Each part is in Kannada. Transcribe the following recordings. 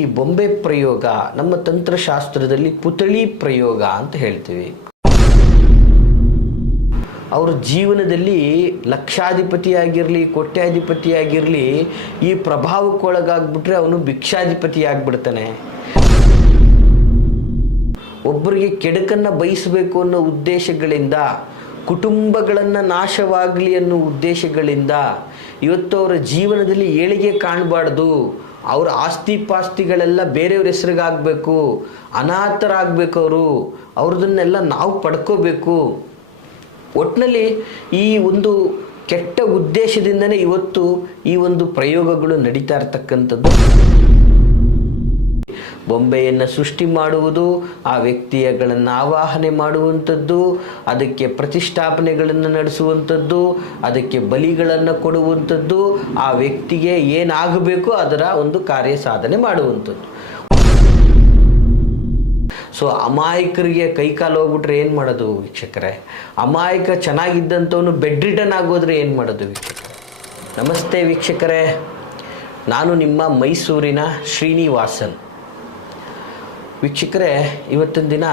ಈ ಬೊಂಬೆ ಪ್ರಯೋಗ ನಮ್ಮ ತಂತ್ರಶಾಸ್ತ್ರದಲ್ಲಿ ಪುತಳಿ ಪ್ರಯೋಗ ಅಂತ ಹೇಳ್ತೀವಿ. ಅವ್ರ ಜೀವನದಲ್ಲಿ ಲಕ್ಷಾಧಿಪತಿಯಾಗಿರಲಿ ಕೋಟ್ಯಾಧಿಪತಿಯಾಗಿರಲಿ ಈ ಪ್ರಭಾವಕ್ಕೊಳಗಾಗ್ಬಿಟ್ರೆ ಅವನು ಭಿಕ್ಷಾಧಿಪತಿಯಾಗ್ಬಿಡ್ತಾನೆ. ಒಬ್ಬರಿಗೆ ಕೆಡುಕನ್ನು ಬಯಸಬೇಕು ಅನ್ನೋ ಉದ್ದೇಶಗಳಿಂದ, ಕುಟುಂಬಗಳನ್ನು ನಾಶವಾಗಲಿ ಅನ್ನೋ ಉದ್ದೇಶಗಳಿಂದ ಇವತ್ತು ಅವರ ಜೀವನದಲ್ಲಿ ಏಳಿಗೆ ಕಾಣಬಾರ್ದು, ಅವ್ರ ಆಸ್ತಿ ಪಾಸ್ತಿಗಳೆಲ್ಲ ಬೇರೆಯವ್ರ ಹೆಸರಿಗಾಗಬೇಕು, ಅನಾಥರಾಗಬೇಕು, ಅವ್ರದನ್ನೆಲ್ಲ ನಾವು ಪಡ್ಕೋಬೇಕು. ಒಟ್ಟಿನಲ್ಲಿ ಈ ಒಂದು ಕೆಟ್ಟ ಉದ್ದೇಶದಿಂದನೇ ಇವತ್ತು ಈ ಒಂದು ಪ್ರಯೋಗಗಳು ನಡೀತಾ ಇರ್ತಕ್ಕಂಥದ್ದು. ಬೊಂಬೆಯನ್ನು ಸೃಷ್ಟಿ ಮಾಡುವುದು, ಆ ವ್ಯಕ್ತಿಗಳನ್ನು ಆವಾಹನೆ ಮಾಡುವಂಥದ್ದು, ಅದಕ್ಕೆ ಪ್ರತಿಷ್ಠಾಪನೆಗಳನ್ನು ನಡೆಸುವಂಥದ್ದು, ಅದಕ್ಕೆ ಬಲಿಗಳನ್ನು ಕೊಡುವಂಥದ್ದು, ಆ ವ್ಯಕ್ತಿಗೆ ಏನಾಗಬೇಕು ಅದರ ಒಂದು ಕಾರ್ಯ ಸಾಧನೆ ಮಾಡುವಂಥದ್ದು. ಸೊ ಅಮಾಯಕರಿಗೆ ಕೈಕಾಲು ಹೋಗ್ಬಿಟ್ರೆ ಏನು ಮಾಡೋದು ವೀಕ್ಷಕರೇ? ಅಮಾಯಕ ಚೆನ್ನಾಗಿದ್ದಂಥವನು ಬೆಡ್ ರಿಟರ್ನ್ ಆಗೋದ್ರೆ ಏನು ಮಾಡೋದು ವೀಕ್ಷಕರೇ? ನಮಸ್ತೆ ವೀಕ್ಷಕರೇ, ನಾನು ನಿಮ್ಮ ಮೈಸೂರಿನ ಶ್ರೀನಿವಾಸನ್. ವೀಕ್ಷಕರೇ, ಇವತ್ತಿನ ದಿನ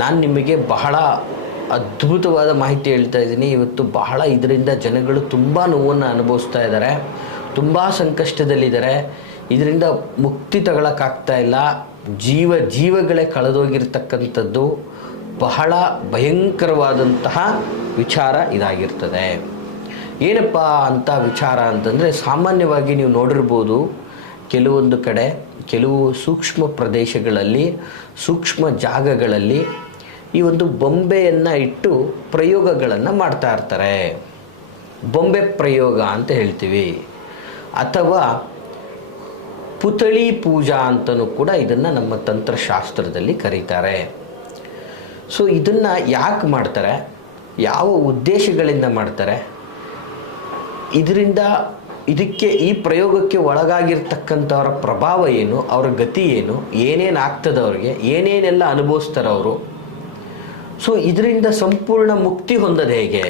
ನಾನು ನಿಮಗೆ ಬಹಳ ಅದ್ಭುತವಾದ ಮಾಹಿತಿ ಹೇಳ್ತಾ ಇದ್ದೀನಿ. ಇವತ್ತು ಬಹಳ ಇದರಿಂದ ಜನಗಳು ತುಂಬ ನೋವನ್ನು ಅನುಭವಿಸ್ತಾ ಇದ್ದಾರೆ, ತುಂಬ ಸಂಕಷ್ಟದಲ್ಲಿದ್ದಾರೆ. ಇದರಿಂದ ಮುಕ್ತಿ ತಗೊಳಕ್ಕಾಗ್ತಾ ಇಲ್ಲ. ಜೀವಗಳೇ ಕಳೆದೋಗಿರ್ತಕ್ಕಂಥದ್ದು ಬಹಳ ಭಯಂಕರವಾದಂತಹ ವಿಚಾರ ಇದಾಗಿರ್ತದೆ. ಏನಪ್ಪ ಅಂತ ವಿಚಾರ ಅಂತಂದರೆ, ಸಾಮಾನ್ಯವಾಗಿ ನೀವು ನೋಡಿರ್ಬೋದು, ಕೆಲವೊಂದು ಕಡೆ ಕೆಲವು ಸೂಕ್ಷ್ಮ ಪ್ರದೇಶಗಳಲ್ಲಿ, ಸೂಕ್ಷ್ಮ ಜಾಗಗಳಲ್ಲಿ ಈ ಒಂದು ಬೊಂಬೆಯನ್ನು ಇಟ್ಟು ಪ್ರಯೋಗಗಳನ್ನು ಮಾಡ್ತಾ ಇರ್ತಾರೆ. ಬೊಂಬೆ ಪ್ರಯೋಗ ಅಂತ ಹೇಳ್ತೀವಿ, ಅಥವಾ ಪುತಳಿ ಪೂಜಾ ಅಂತಲೂ ಕೂಡ ಇದನ್ನು ನಮ್ಮ ತಂತ್ರಶಾಸ್ತ್ರದಲ್ಲಿ ಕರೀತಾರೆ. ಸೊ ಇದನ್ನು ಯಾಕೆ ಮಾಡ್ತಾರೆ, ಯಾವ ಉದ್ದೇಶಗಳಿಂದ ಮಾಡ್ತಾರೆ, ಇದಕ್ಕೆ ಈ ಪ್ರಯೋಗಕ್ಕೆ ಒಳಗಾಗಿರ್ತಕ್ಕಂಥವ್ರ ಪ್ರಭಾವ ಏನು, ಅವ್ರ ಗತಿ ಏನು, ಏನೇನು ಆಗ್ತದೆ ಅವ್ರಿಗೆ, ಏನೇನೆಲ್ಲ ಅನುಭವಿಸ್ತಾರೆ ಅವರು, ಸೊ ಇದರಿಂದ ಸಂಪೂರ್ಣ ಮುಕ್ತಿ ಹೊಂದೋದು ಹೇಗೆ,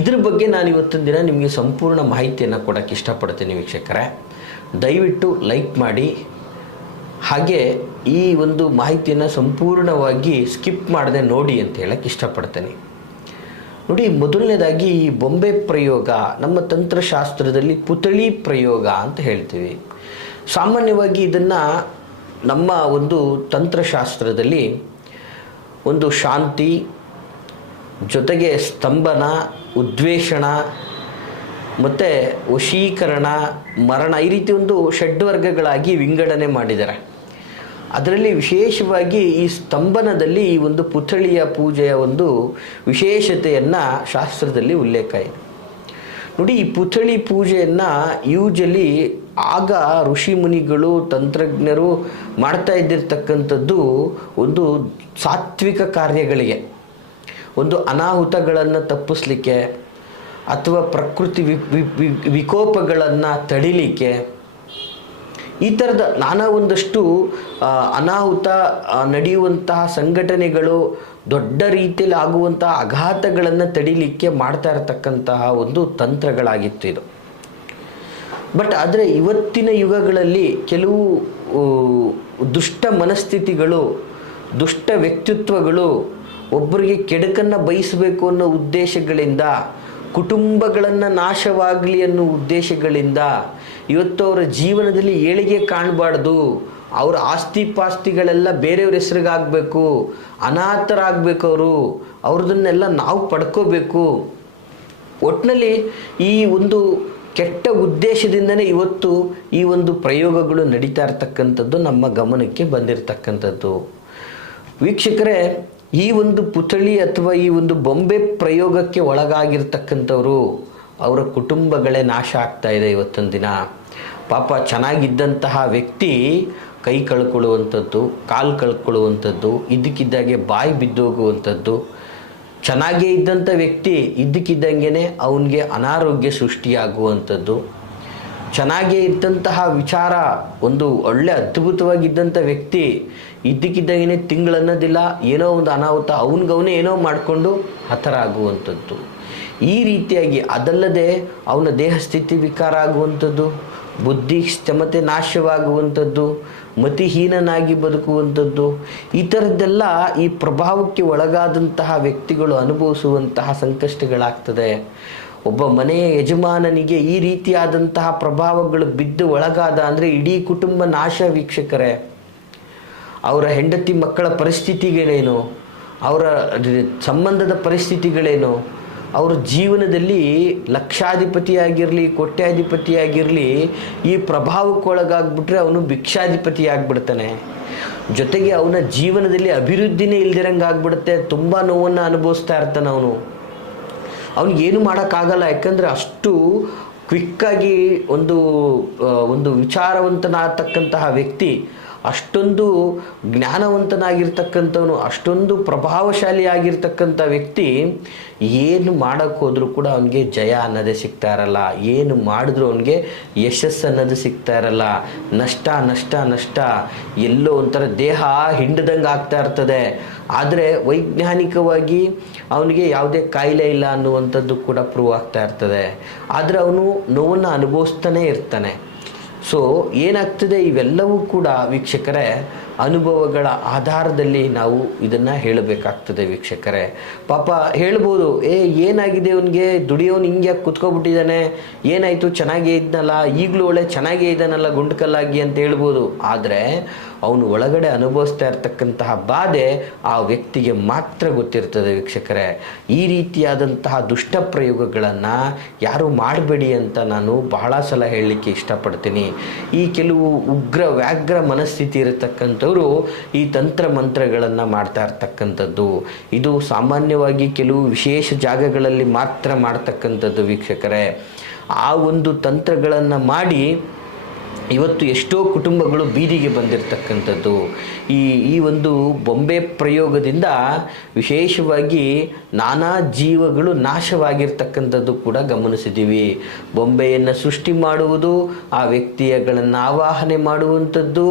ಇದ್ರ ಬಗ್ಗೆ ನಾನು ಇವತ್ತಿನ ದಿನ ನಿಮಗೆ ಸಂಪೂರ್ಣ ಮಾಹಿತಿಯನ್ನು ಕೊಡೋಕ್ಕೆ ಇಷ್ಟಪಡ್ತೀನಿ ವೀಕ್ಷಕರೇ. ದಯವಿಟ್ಟು ಲೈಕ್ ಮಾಡಿ, ಹಾಗೆ ಈ ಒಂದು ಮಾಹಿತಿಯನ್ನು ಸಂಪೂರ್ಣವಾಗಿ ಸ್ಕಿಪ್ ಮಾಡದೆ ನೋಡಿ ಅಂತ ಹೇಳಕ್ಕೆ ಇಷ್ಟಪಡ್ತೇನೆ. ನೋಡಿ, ಮೊದಲನೇದಾಗಿ ಈ ಬೊಂಬೆ ಪ್ರಯೋಗ ನಮ್ಮ ತಂತ್ರಶಾಸ್ತ್ರದಲ್ಲಿ ಪುತಳಿ ಪ್ರಯೋಗ ಅಂತ ಹೇಳ್ತೀವಿ. ಸಾಮಾನ್ಯವಾಗಿ ಇದನ್ನು ನಮ್ಮ ಒಂದು ತಂತ್ರಶಾಸ್ತ್ರದಲ್ಲಿ ಒಂದು ಶಾಂತಿ ಜೊತೆಗೆ ಸ್ತಂಭನ, ಉದ್ವೇಷಣ ಮತ್ತು ವಶೀಕರಣ, ಮರಣ, ಈ ರೀತಿ ಒಂದು ಷಡ್ವರ್ಗಗಳಾಗಿ ವಿಂಗಡಣೆ ಮಾಡಿದ್ದಾರೆ. ಅದರಲ್ಲಿ ವಿಶೇಷವಾಗಿ ಈ ಸ್ತಂಭನದಲ್ಲಿ ಈ ಒಂದು ಪುತಳಿಯ ಪೂಜೆಯ ಒಂದು ವಿಶೇಷತೆಯನ್ನು ಶಾಸ್ತ್ರದಲ್ಲಿ ಉಲ್ಲೇಖ ಇದೆ. ನೋಡಿ, ಈ ಪುತಳಿ ಪೂಜೆಯನ್ನು ಯೂಜಲಿ ಆಗ ಋಷಿ ಮುನಿಗಳು, ತಂತ್ರಜ್ಞರು ಮಾಡ್ತಾ ಇದ್ದಿರ್ತಕ್ಕಂಥದ್ದು ಒಂದು ಸಾತ್ವಿಕ ಕಾರ್ಯಗಳಿಗೆ, ಒಂದು ಅನಾಹುತಗಳನ್ನು ತಪ್ಪಿಸ್ಲಿಕ್ಕೆ, ಅಥವಾ ಪ್ರಕೃತಿ ವಿಕೋಪಗಳನ್ನು ತಡಿಲಿಕ್ಕೆ, ಈ ಥರದ ನಾನಾ ಒಂದಷ್ಟು ಅನಾಹುತ ನಡೆಯುವಂತಹ ಸಂಘಟನೆಗಳು, ದೊಡ್ಡ ರೀತಿಯಲ್ಲಿ ಆಗುವಂತಹ ಆಘಾತಗಳನ್ನು ತಡಿಲಿಕ್ಕೆ ಮಾಡ್ತಾ ಇರತಕ್ಕಂತಹ ಒಂದು ತಂತ್ರಗಳಾಗಿತ್ತು ಇದು. ಬಟ್ ಆದರೆ ಇವತ್ತಿನ ಯುಗಗಳಲ್ಲಿ ಕೆಲವು ದುಷ್ಟ ಮನಸ್ಥಿತಿಗಳು, ದುಷ್ಟ ವ್ಯಕ್ತಿತ್ವಗಳು ಒಬ್ಬರಿಗೆ ಕೆಡುಕನ್ನು ಬಯಸಬೇಕು ಅನ್ನೋ ಉದ್ದೇಶಗಳಿಂದ, ಕುಟುಂಬಗಳನ್ನು ನಾಶವಾಗಲಿ ಅನ್ನೋ ಉದ್ದೇಶಗಳಿಂದ ಇವತ್ತು ಅವರ ಜೀವನದಲ್ಲಿ ಏಳಿಗೆ ಕಾಣಬಾರ್ದು, ಅವ್ರ ಆಸ್ತಿ ಪಾಸ್ತಿಗಳೆಲ್ಲ ಬೇರೆಯವ್ರ ಹೆಸರಿಗಾಗಬೇಕು, ಅನಾಥರಾಗಬೇಕು, ಅವ್ರದನ್ನೆಲ್ಲ ನಾವು ಪಡ್ಕೋಬೇಕು. ಒಟ್ಟಿನಲ್ಲಿ ಈ ಒಂದು ಕೆಟ್ಟ ಉದ್ದೇಶದಿಂದನೇ ಇವತ್ತು ಈ ಒಂದು ಪ್ರಯೋಗಗಳು ನಡೀತಾ ಇರ್ತಕ್ಕಂಥದ್ದು ನಮ್ಮ ಗಮನಕ್ಕೆ ಬಂದಿರತಕ್ಕಂಥದ್ದು. ವೀಕ್ಷಕರೇ, ಈ ಒಂದು ಪುತಳಿ ಅಥವಾ ಈ ಒಂದು ಬೊಂಬೆ ಪ್ರಯೋಗಕ್ಕೆ ಒಳಗಾಗಿರ್ತಕ್ಕಂಥವರು, ಅವರ ಕುಟುಂಬಗಳೇ ನಾಶ ಆಗ್ತಾ ಇದೆ ಇವತ್ತಿನ ದಿನ. ಪಾಪ ಚೆನ್ನಾಗಿದ್ದಂತಹ ವ್ಯಕ್ತಿ ಕೈ ಕಳ್ಕೊಳ್ಳುವಂಥದ್ದು, ಕಾಲು ಕಳ್ಕೊಳ್ಳುವಂಥದ್ದು, ಇದ್ದಕ್ಕಿದ್ದಾಗೆ ಬಾಯಿ ಬಿದ್ದೋಗುವಂಥದ್ದು, ಚೆನ್ನಾಗೇ ಇದ್ದಂಥ ವ್ಯಕ್ತಿ ಇದ್ದಕ್ಕಿದ್ದಂಗೆ ಅವನಿಗೆ ಅನಾರೋಗ್ಯ ಸೃಷ್ಟಿಯಾಗುವಂಥದ್ದು, ಚೆನ್ನಾಗೇ ಇದ್ದಂತಹ ವಿಚಾರ, ಒಂದು ಒಳ್ಳೆ ಅದ್ಭುತವಾಗಿದ್ದಂಥ ವ್ಯಕ್ತಿ ಇದ್ದಕ್ಕಿದ್ದಾಗೇ ತಿಂಗಳನ್ನೋದಿಲ್ಲ ಏನೋ ಒಂದು ಅನಾಹುತ ಅವನಿಗವನೇ ಏನೋ ಮಾಡಿಕೊಂಡು ಹತರಾಗುವಂಥದ್ದು. ಈ ರೀತಿಯಾಗಿ ಅದಲ್ಲದೆ ಅವನ ದೇಹ ಸ್ಥಿತಿ ವಿಕಾರ ಆಗುವಂಥದ್ದು, ಬುದ್ಧಿ ಕ್ಷಮತೆ ನಾಶವಾಗುವಂಥದ್ದು, ಮತಿಹೀನನಾಗಿ ಬದುಕುವಂಥದ್ದು, ಈ ಥರದ್ದೆಲ್ಲ ಈ ಪ್ರಭಾವಕ್ಕೆ ಒಳಗಾದಂತಹ ವ್ಯಕ್ತಿಗಳು ಅನುಭವಿಸುವಂತಹ ಸಂಕಷ್ಟಗಳಾಗ್ತದೆ. ಒಬ್ಬ ಮನೆಯ ಯಜಮಾನನಿಗೆ ಈ ರೀತಿಯಾದಂತಹ ಪ್ರಭಾವಗಳು ಬಿದ್ದು ಒಳಗಾದ ಅಂದರೆ ಇಡೀ ಕುಟುಂಬ ನಾಶ ವೀಕ್ಷಕರೇ. ಅವರ ಹೆಂಡತಿ ಮಕ್ಕಳ ಪರಿಸ್ಥಿತಿಗಳೇನು, ಅವರ ಸಂಬಂಧದ ಪರಿಸ್ಥಿತಿಗಳೇನು, ಅವ್ರ ಜೀವನದಲ್ಲಿ ಲಕ್ಷಾಧಿಪತಿಯಾಗಿರಲಿ ಕೋಟ್ಯಾಧಿಪತಿಯಾಗಿರಲಿ ಈ ಪ್ರಭಾವಕ್ಕೊಳಗಾಗ್ಬಿಟ್ರೆ ಅವನು ಭಿಕ್ಷಾಧಿಪತಿ ಆಗಿಬಿಡ್ತಾನೆ. ಜೊತೆಗೆ ಅವನ ಜೀವನದಲ್ಲಿ ಅಭಿವೃದ್ಧಿನೇ ಇಲ್ದಿರಂಗೆ ಆಗ್ಬಿಡುತ್ತೆ. ತುಂಬ ನೋವನ್ನು ಅನುಭವಿಸ್ತಾ ಇರ್ತಾನೆ ಅವನು. ಅವನಿಗೇನು ಮಾಡೋಕ್ಕಾಗಲ್ಲ, ಯಾಕಂದರೆ ಅಷ್ಟು ಕ್ವಿಕ್ಕಾಗಿ ಒಂದು ವಿಚಾರವಂತನಾಗತಕ್ಕಂತಹ ವ್ಯಕ್ತಿ, ಅಷ್ಟೊಂದು ಜ್ಞಾನವಂತನಾಗಿರ್ತಕ್ಕಂಥವನು, ಅಷ್ಟೊಂದು ಪ್ರಭಾವಶಾಲಿ ಆಗಿರ್ತಕ್ಕಂಥ ವ್ಯಕ್ತಿ ಏನು ಮಾಡೋಕ್ಕೆ ಹೋದರೂ ಕೂಡ ಅವನಿಗೆ ಜಯ ಅನ್ನೋದೇ ಸಿಗ್ತಾ ಇರಲ್ಲ. ಏನು ಮಾಡಿದ್ರು ಅವನಿಗೆ ಯಶಸ್ಸು ಅನ್ನೋದು ಸಿಗ್ತಾ ಇರಲ್ಲ. ನಷ್ಟ ನಷ್ಟ ನಷ್ಟ, ಎಲ್ಲೋ ಒಂಥರ ದೇಹ ಹಿಂಡ್ದಂಗೆ ಆಗ್ತಾ ಇರ್ತದೆ. ಆದರೆ ವೈಜ್ಞಾನಿಕವಾಗಿ ಅವನಿಗೆ ಯಾವುದೇ ಕಾಯಿಲೆ ಇಲ್ಲ ಅನ್ನುವಂಥದ್ದು ಕೂಡ ಪ್ರೂವ್ ಆಗ್ತಾ ಇರ್ತದೆ. ಆದರೆ ಅವನು ನೋವನ್ನು ಅನುಭವಿಸ್ತಾನೇ ಇರ್ತಾನೆ. ಸೊ ಏನಾಗ್ತದೆ, ಇವೆಲ್ಲವೂ ಕೂಡ ವೀಕ್ಷಕರೇ ಅನುಭವಗಳ ಆಧಾರದಲ್ಲಿ ನಾವು ಇದನ್ನು ಹೇಳಬೇಕಾಗ್ತದೆ ವೀಕ್ಷಕರೇ. ಪಾಪ ಹೇಳ್ಬೋದು, ಏನಾಗಿದೆ ಅವನಿಗೆ, ದುಡಿಯೋನು ಹಿಂಗೆ ಯಾಕೆ ಕುತ್ಕೊಬಿಟ್ಟಿದ್ದಾನೆ, ಏನಾಯಿತು, ಚೆನ್ನಾಗೇ ಇದ್ನಲ್ಲ, ಈಗಲೂ ಒಳ್ಳೆ ಚೆನ್ನಾಗೇ ಇದ್ದಾನಲ್ಲ ಗುಂಡ್ಕಲ್ಲಾಗಿ ಅಂತ ಹೇಳ್ಬೋದು. ಆದರೆ ಅವನು ಒಳಗಡೆ ಅನುಭವಿಸ್ತಾ ಇರ್ತಕ್ಕಂತಹ ಬಾಧೆ ಆ ವ್ಯಕ್ತಿಗೆ ಮಾತ್ರ ಗೊತ್ತಿರ್ತದೆ ವೀಕ್ಷಕರೇ. ಈ ರೀತಿಯಾದಂತಹ ದುಷ್ಟ ಪ್ರಯೋಗಗಳನ್ನು ಯಾರು ಮಾಡಬೇಡಿ ಅಂತ ನಾನು ಬಹಳ ಸಲ ಹೇಳಲಿಕ್ಕೆ ಇಷ್ಟಪಡ್ತೀನಿ. ಈ ಕೆಲವು ಉಗ್ರ ವ್ಯಾಘ್ರ ಮನಸ್ಥಿತಿ ಇರತಕ್ಕಂಥವ್ರು ಈ ತಂತ್ರ ಮಂತ್ರಗಳನ್ನು ಮಾಡ್ತಾ ಇರ್ತಕ್ಕಂಥದ್ದು, ಇದು ಸಾಮಾನ್ಯವಾಗಿ ಕೆಲವು ವಿಶೇಷ ಜಾಗಗಳಲ್ಲಿ ಮಾತ್ರ ಮಾಡ್ತಕ್ಕಂಥದ್ದು ವೀಕ್ಷಕರೇ. ಆ ಒಂದು ತಂತ್ರಗಳನ್ನು ಮಾಡಿ ಇವತ್ತು ಎಷ್ಟೋ ಕುಟುಂಬಗಳು ಬೀದಿಗೆ ಬಂದಿರತಕ್ಕಂಥದ್ದು. ಈ ಒಂದು ಬೊಂಬೆ ಪ್ರಯೋಗದಿಂದ ವಿಶೇಷವಾಗಿ ನಾನಾ ಜೀವಗಳು ನಾಶವಾಗಿರ್ತಕ್ಕಂಥದ್ದು ಕೂಡ ಗಮನಿಸಿದ್ದೀವಿ. ಬೊಂಬೆಯನ್ನು ಸೃಷ್ಟಿ ಮಾಡುವುದು, ಆ ವ್ಯಕ್ತಿಗಳನ್ನು ಆವಾಹನೆ ಮಾಡುವಂಥದ್ದು,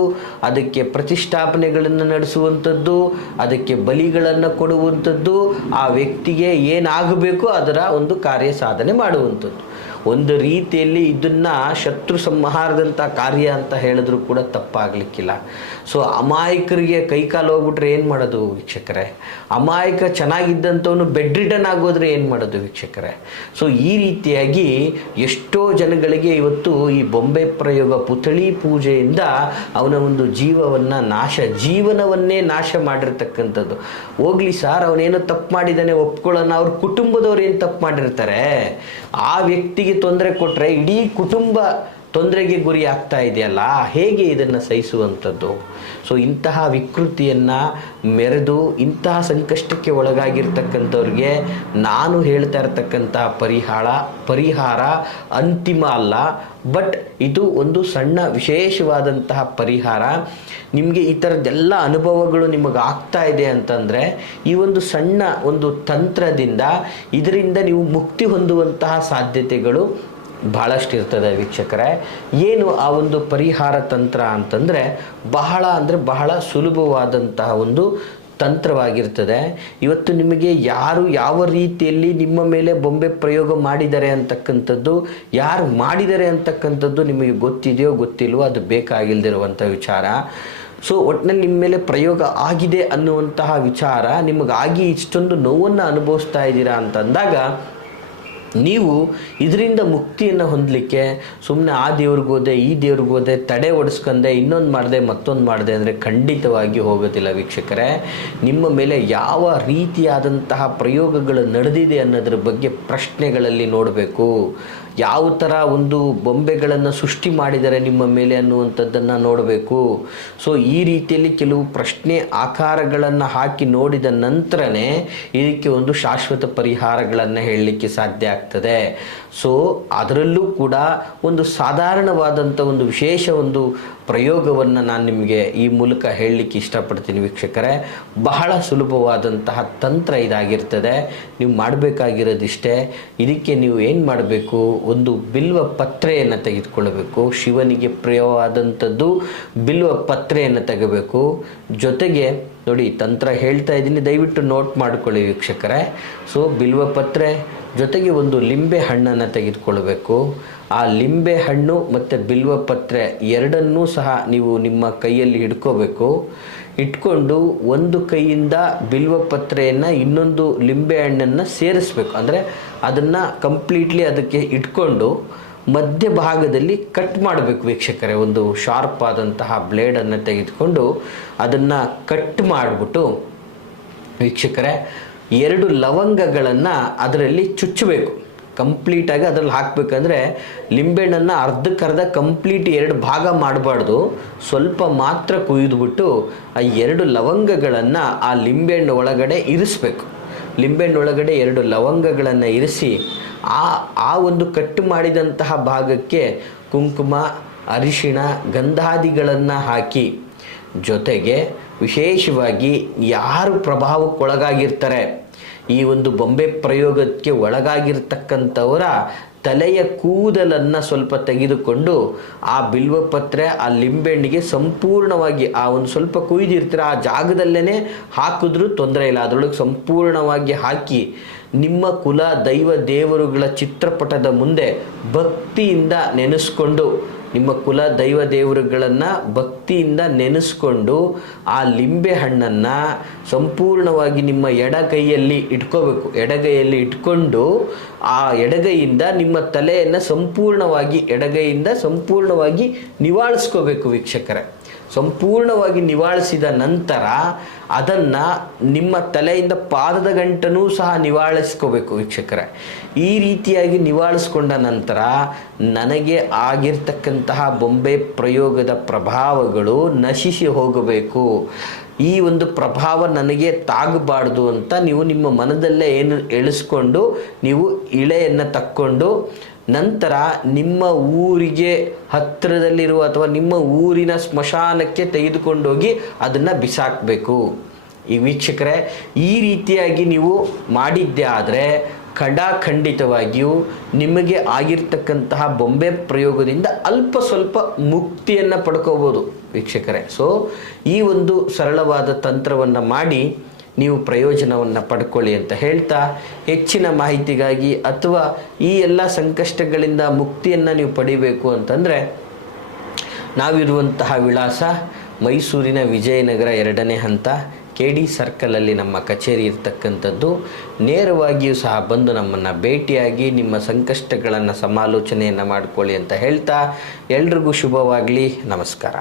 ಅದಕ್ಕೆ ಪ್ರತಿಷ್ಠಾಪನೆಗಳನ್ನು ನಡೆಸುವಂಥದ್ದು, ಅದಕ್ಕೆ ಬಲಿಗಳನ್ನು ಕೊಡುವಂಥದ್ದು, ಆ ವ್ಯಕ್ತಿಗೆ ಏನಾಗಬೇಕು ಅದರ ಒಂದು ಕಾರ್ಯ ಸಾಧನೆ ಮಾಡುವಂಥದ್ದು. ಒಂದು ರೀತಿಯಲ್ಲಿ ಇದನ್ನು ಶತ್ರು ಸಂಹಾರದಂಥ ಕಾರ್ಯ ಅಂತ ಹೇಳಿದ್ರು ಕೂಡ ತಪ್ಪಾಗಲಿಕ್ಕಿಲ್ಲ. ಸೊ ಅಮಾಯಕರಿಗೆ ಕೈಕಾಲು ಹೋಗ್ಬಿಟ್ರೆ ಏನು ಮಾಡೋದು ವೀಕ್ಷಕರೇ? ಅಮಾಯಕ ಚೆನ್ನಾಗಿದ್ದಂಥವನು ಬೆಡ್ ರಿಡನ್ ಆಗೋದ್ರೆ ಏನು ಮಾಡೋದು ವೀಕ್ಷಕರೇ? ಸೊ ಈ ರೀತಿಯಾಗಿ ಎಷ್ಟೋ ಜನಗಳಿಗೆ ಇವತ್ತು ಈ ಬೊಂಬೆ ಪ್ರಯೋಗ, ಪುತ್ಥಳಿ ಪೂಜೆಯಿಂದ ಅವನ ಒಂದು ಜೀವನವನ್ನೇ ನಾಶ ಮಾಡಿರ್ತಕ್ಕಂಥದ್ದು. ಹೋಗ್ಲಿ ಸರ್, ಅವನೇನೋ ತಪ್ಪು ಮಾಡಿದ್ದಾನೆ ಒಪ್ಕೊಳ್ಳೋಣ, ಅವ್ರ ಕುಟುಂಬದವ್ರು ಏನು ತಪ್ಪು ಮಾಡಿರ್ತಾರೆ? ಆ ವ್ಯಕ್ತಿಗೆ ತೊಂದರೆ ಕೊಟ್ಟರೆ ಇಡೀ ಕುಟುಂಬ ತೊಂದರೆಗೆ ಗುರಿ ಆಗ್ತಾ ಇದೆಯಲ್ಲ, ಹೇಗೆ ಇದನ್ನು ಸಹಿಸುವಂಥದ್ದು? ಸೊ ಇಂತಹ ವಿಕೃತಿಯನ್ನು ಮೆರೆದು ಇಂತಹ ಸಂಕಷ್ಟಕ್ಕೆ ಒಳಗಾಗಿರ್ತಕ್ಕಂಥವ್ರಿಗೆ ನಾನು ಹೇಳ್ತಾ ಇರ್ತಕ್ಕಂಥ ಪರಿಹಾರ ಅಂತಿಮ ಅಲ್ಲ, ಬಟ್ ಇದು ಒಂದು ಸಣ್ಣ ವಿಶೇಷವಾದಂತಹ ಪರಿಹಾರ. ನಿಮಗೆ ಈ ಥರದ್ದೆಲ್ಲ ಅನುಭವಗಳು ನಿಮಗೆ ಆಗ್ತಾ ಇದೆ ಅಂತಂದರೆ ಈ ಒಂದು ಸಣ್ಣ ಒಂದು ತಂತ್ರದಿಂದ ಇದರಿಂದ ನೀವು ಮುಕ್ತಿ ಹೊಂದುವಂತಹ ಸಾಧ್ಯತೆಗಳು ಬಹಳಷ್ಟು ಇರ್ತದೆ ವೀಕ್ಷಕರೇ. ಏನು ಆ ಒಂದು ಪರಿಹಾರ ತಂತ್ರ ಅಂತಂದರೆ ಬಹಳ ಸುಲಭವಾದಂತಹ ಒಂದು ತಂತ್ರವಾಗಿರ್ತದೆ. ಇವತ್ತು ನಿಮಗೆ ಯಾರು ಯಾವ ರೀತಿಯಲ್ಲಿ ನಿಮ್ಮ ಮೇಲೆ ಬೊಂಬೆ ಪ್ರಯೋಗ ಮಾಡಿದ್ದಾರೆ ಅಂತಕ್ಕಂಥದ್ದು, ಯಾರು ಮಾಡಿದ್ದಾರೆ ಅಂತಕ್ಕಂಥದ್ದು ನಿಮಗೆ ಗೊತ್ತಿದೆಯೋ ಗೊತ್ತಿಲ್ವೋ ಅದು ಬೇಕಾಗಿಲ್ದಿರುವಂಥ ವಿಚಾರ. ಸೊ ಒಟ್ಟಿನಲ್ಲಿ ನಿಮ್ಮ ಮೇಲೆ ಪ್ರಯೋಗ ಆಗಿದೆ ಅನ್ನುವಂತಹ ವಿಚಾರ ನಿಮಗಾಗಿ ಇಷ್ಟೊಂದು ನೋವನ್ನು ಅನುಭವಿಸ್ತಾ ಇದ್ದೀರಾ ಅಂತಂದಾಗ ನೀವು ಇದರಿಂದ ಮುಕ್ತಿಯನ್ನು ಹೊಂದಲಿಕ್ಕೆ ಸುಮ್ಮನೆ ಆ ದೇವ್ರಿಗೋದೆ ಈ ದೇವ್ರಿಗೋದೆ ತಡೆ ಒಡಿಸ್ಕೊಂಡೆ ಇನ್ನೊಂದು ಮಾಡಿದೆ ಮತ್ತೊಂದು ಮಾಡಿದೆ ಅಂದರೆ ಖಂಡಿತವಾಗಿ ಹೋಗೋದಿಲ್ಲ ವೀಕ್ಷಕರೇ. ನಿಮ್ಮ ಮೇಲೆ ಯಾವ ರೀತಿಯಾದಂತಹ ಪ್ರಯೋಗಗಳು ನಡೆದಿದೆ ಅನ್ನೋದ್ರ ಬಗ್ಗೆ ಪ್ರಶ್ನೆಗಳಲ್ಲಿ ನೋಡಬೇಕು. ಯಾವ ಥರ ಒಂದು ಬೊಂಬೆಗಳನ್ನು ಸೃಷ್ಟಿ ಮಾಡಿದ್ದಾರೆ ನಿಮ್ಮ ಮೇಲೆ ಅನ್ನುವಂಥದ್ದನ್ನು ನೋಡಬೇಕು. ಸೊ ಈ ರೀತಿಯಲ್ಲಿ ಕೆಲವು ಪ್ರಶ್ನೆ ಆಕಾರಗಳನ್ನು ಹಾಕಿ ನೋಡಿದ ನಂತರನೇ ಇದಕ್ಕೆ ಒಂದು ಶಾಶ್ವತ ಪರಿಹಾರಗಳನ್ನು ಹೇಳಲಿಕ್ಕೆ ಸಾಧ್ಯ ಆಗ್ತದೆ. ಸೊ ಅದರಲ್ಲೂ ಕೂಡ ಒಂದು ಸಾಧಾರಣವಾದಂಥ ಒಂದು ವಿಶೇಷ ಒಂದು ಪ್ರಯೋಗವನ್ನು ನಾನು ನಿಮಗೆ ಈ ಮೂಲಕ ಹೇಳಲಿಕ್ಕೆ ಇಷ್ಟಪಡ್ತೀನಿ ವೀಕ್ಷಕರೇ. ಬಹಳ ಸುಲಭವಾದಂತಹ ತಂತ್ರ ಇದಾಗಿರ್ತದೆ. ನೀವು ಮಾಡಬೇಕಾಗಿರೋದಿಷ್ಟೇ, ಇದಕ್ಕೆ ನೀವು ಏನು ಮಾಡಬೇಕು, ಒಂದು ಬಿಲ್ವ ಪತ್ರೆಯನ್ನು ತೆಗೆದುಕೊಳ್ಳಬೇಕು. ಶಿವನಿಗೆ ಪ್ರಿಯವಾದಂಥದ್ದು ಬಿಲ್ವ ಪತ್ರೆಯನ್ನು ತೆಗಬೇಕು. ಜೊತೆಗೆ ನೋಡಿ, ತಂತ್ರ ಹೇಳ್ತಾ ಇದ್ದೀನಿ, ದಯವಿಟ್ಟು ನೋಟ್ ಮಾಡ್ಕೊಳ್ಳಿ ವೀಕ್ಷಕರೇ. ಸೊ ಬಿಲ್ವ ಪತ್ರೆ ಜೊತೆಗೆ ಒಂದು ಲಿಂಬೆ ಹಣ್ಣನ್ನು ತೆಗೆದುಕೊಳ್ಬೇಕು. ಆ ಲಿಂಬೆ ಹಣ್ಣು ಮತ್ತು ಬಿಲ್ವಪತ್ರೆ ಎರಡನ್ನೂ ಸಹ ನೀವು ನಿಮ್ಮ ಕೈಯಲ್ಲಿ ಹಿಡ್ಕೋಬೇಕು. ಇಟ್ಕೊಂಡು ಒಂದು ಕೈಯಿಂದ ಬಿಲ್ವಪತ್ರೆಯನ್ನು ಇನ್ನೊಂದು ಲಿಂಬೆ ಹಣ್ಣನ್ನು ಸೇರಿಸ್ಬೇಕು. ಅಂದರೆ ಅದನ್ನು ಕಂಪ್ಲೀಟ್ಲಿ ಅದಕ್ಕೆ ಇಟ್ಕೊಂಡು ಮಧ್ಯಭಾಗದಲ್ಲಿ ಕಟ್ ಮಾಡಬೇಕು ವೀಕ್ಷಕರೇ. ಒಂದು ಶಾರ್ಪ್ ಆದಂತಹ ಬ್ಲೇಡನ್ನು ತೆಗೆದುಕೊಂಡು ಅದನ್ನು ಕಟ್ ಮಾಡಿಬಿಟ್ಟು ವೀಕ್ಷಕರೇ 2 ಲವಂಗಗಳನ್ನು ಅದರಲ್ಲಿ ಚುಚ್ಚಬೇಕು. ಕಂಪ್ಲೀಟಾಗಿ ಅದರಲ್ಲಿ ಹಾಕಬೇಕಂದ್ರೆ ಲಿಂಬೆಹಣ್ಣನ್ನು ಅರ್ಧಕ್ಕರ್ಧ ಕಂಪ್ಲೀಟ್ 2 ಭಾಗ ಮಾಡಬಾರ್ದು, ಸ್ವಲ್ಪ ಮಾತ್ರ ಕುಯ್ದುಬಿಟ್ಟು ಆ 2 ಲವಂಗಗಳನ್ನು ಆ ಲಿಂಬೆಹಣ್ಣು ಒಳಗಡೆ ಇರಿಸ್ಬೇಕು. ಲಿಂಬೆಹಣ್ಣು ಒಳಗಡೆ 2 ಲವಂಗಗಳನ್ನು ಇರಿಸಿ ಆ ಒಂದು ಕಟ್ಟು ಮಾಡಿದಂತಹ ಭಾಗಕ್ಕೆ ಕುಂಕುಮ, ಅರಿಶಿಣ, ಗಂಧಾದಿಗಳನ್ನು ಹಾಕಿ, ಜೊತೆಗೆ ವಿಶೇಷವಾಗಿ ಯಾರು ಪ್ರಭಾವಕ್ಕೊಳಗಾಗಿರ್ತಾರೆ, ಈ ಒಂದು ಬೊಂಬೆ ಪ್ರಯೋಗಕ್ಕೆ ಒಳಗಾಗಿರ್ತಕ್ಕಂಥವರ ತಲೆಯ ಕೂದಲನ್ನು ಸ್ವಲ್ಪ ತೆಗೆದುಕೊಂಡು ಆ ಬಿಲ್ವಪತ್ರೆ ಆ ಲಿಂಬೆಹಣ್ಣಿಗೆ ಸಂಪೂರ್ಣವಾಗಿ ಆ ಒಂದು ಸ್ವಲ್ಪ ಕುಯ್ದಿರ್ತೀರ ಆ ಜಾಗದಲ್ಲೇ ಹಾಕಿದ್ರೂ ತೊಂದರೆ ಇಲ್ಲ, ಅದರೊಳಗೆ ಸಂಪೂರ್ಣವಾಗಿ ಹಾಕಿ ನಿಮ್ಮ ಕುಲ ದೈವ ದೇವರುಗಳ ಚಿತ್ರಪಟದ ಮುಂದೆ ಭಕ್ತಿಯಿಂದ ನೆನೆಸ್ಕೊಂಡು, ನಿಮ್ಮ ಕುಲ ದೈವ ದೇವರುಗಳನ್ನು ಭಕ್ತಿಯಿಂದ ನೆನೆಸ್ಕೊಂಡು ಆ ಲಿಂಬೆ ಹಣ್ಣನ್ನು ಸಂಪೂರ್ಣವಾಗಿ ನಿಮ್ಮ ಎಡಗೈಯಲ್ಲಿ ಇಟ್ಕೋಬೇಕು. ಎಡಗೈಯಲ್ಲಿ ಇಟ್ಕೊಂಡು ಆ ಎಡಗೈಯಿಂದ ನಿಮ್ಮ ತಲೆಯನ್ನು ಎಡಗೈಯಿಂದ ಸಂಪೂರ್ಣವಾಗಿ ನಿವಾಳಿಸ್ಕೋಬೇಕು ವೀಕ್ಷಕರೇ. ಸಂಪೂರ್ಣವಾಗಿ ನಿವಾಳಿಸಿದ ನಂತರ ಅದನ್ನು ನಿಮ್ಮ ತಲೆಯಿಂದ ಪಾದದ ಗಂಟನೂ ಸಹ ನಿವಾಳಿಸ್ಕೋಬೇಕು ವೀಕ್ಷಕರೇ. ಈ ರೀತಿಯಾಗಿ ನಿವಾಳಿಸ್ಕೊಂಡ ನಂತರ ನನಗೆ ಆಗಿರ್ತಕ್ಕಂತಹ ಬೊಂಬೆ ಪ್ರಯೋಗದ ಪ್ರಭಾವಗಳು ನಶಿಸಿ ಹೋಗಬೇಕು, ಈ ಒಂದು ಪ್ರಭಾವ ನನಗೆ ತಾಗಬಾರ್ದು ಅಂತ ನೀವು ನಿಮ್ಮ ಮನದಲ್ಲೇ ಎಳಿಸ್ಕೊಂಡು ನೀವು ಇಳೆಯನ್ನು ತಕ್ಕೊಂಡು ನಂತರ ನಿಮ್ಮ ಊರಿಗೆ ಹತ್ತಿರದಲ್ಲಿರುವ ಅಥವಾ ನಿಮ್ಮ ಊರಿನ ಸ್ಮಶಾನಕ್ಕೆ ತೆಗೆದುಕೊಂಡೋಗಿ ಅದನ್ನು ಬಿಸಾಕಬೇಕು. ಈ ವೀಕ್ಷಕರೇ, ಈ ರೀತಿಯಾಗಿ ನೀವು ಮಾಡಿದ್ದೇ ಆದರೆ ಖಂಡಿತವಾಗಿಯೂ ನಿಮಗೆ ಆಗಿರ್ತಕ್ಕಂತಹ ಬೊಂಬೆ ಪ್ರಯೋಗದಿಂದ ಅಲ್ಪ ಸ್ವಲ್ಪ ಮುಕ್ತಿಯನ್ನು ಪಡ್ಕೋಬೋದು ವೀಕ್ಷಕರೇ. ಸೊ ಈ ಒಂದು ಸರಳವಾದ ತಂತ್ರವನ್ನು ಮಾಡಿ ನೀವು ಪ್ರಯೋಜನವನ್ನು ಪಡ್ಕೊಳ್ಳಿ ಅಂತ ಹೇಳ್ತಾ, ಹೆಚ್ಚಿನ ಮಾಹಿತಿಗಾಗಿ ಅಥವಾ ಈ ಎಲ್ಲ ಸಂಕಷ್ಟಗಳಿಂದ ಮುಕ್ತಿಯನ್ನು ನೀವು ಪಡಿಬೇಕು ಅಂತಂದರೆ ನಾವಿರುವಂತಹ ವಿಳಾಸ ಮೈಸೂರಿನ ವಿಜಯನಗರ 2ನೇ ಹಂತ KD ಸರ್ಕಲಲ್ಲಿ ನಮ್ಮ ಕಚೇರಿ ಇರ್ತಕ್ಕಂಥದ್ದು. ನೇರವಾಗಿಯೂ ಸಹ ಬಂದು ನಮ್ಮನ್ನು ಭೇಟಿಯಾಗಿ ನಿಮ್ಮ ಸಂಕಷ್ಟಗಳನ್ನು ಸಮಾಲೋಚನೆಯನ್ನು ಮಾಡಿಕೊಳ್ಳಿ ಅಂತ ಹೇಳ್ತಾ ಎಲ್ರಿಗೂ ಶುಭವಾಗಲಿ. ನಮಸ್ಕಾರ.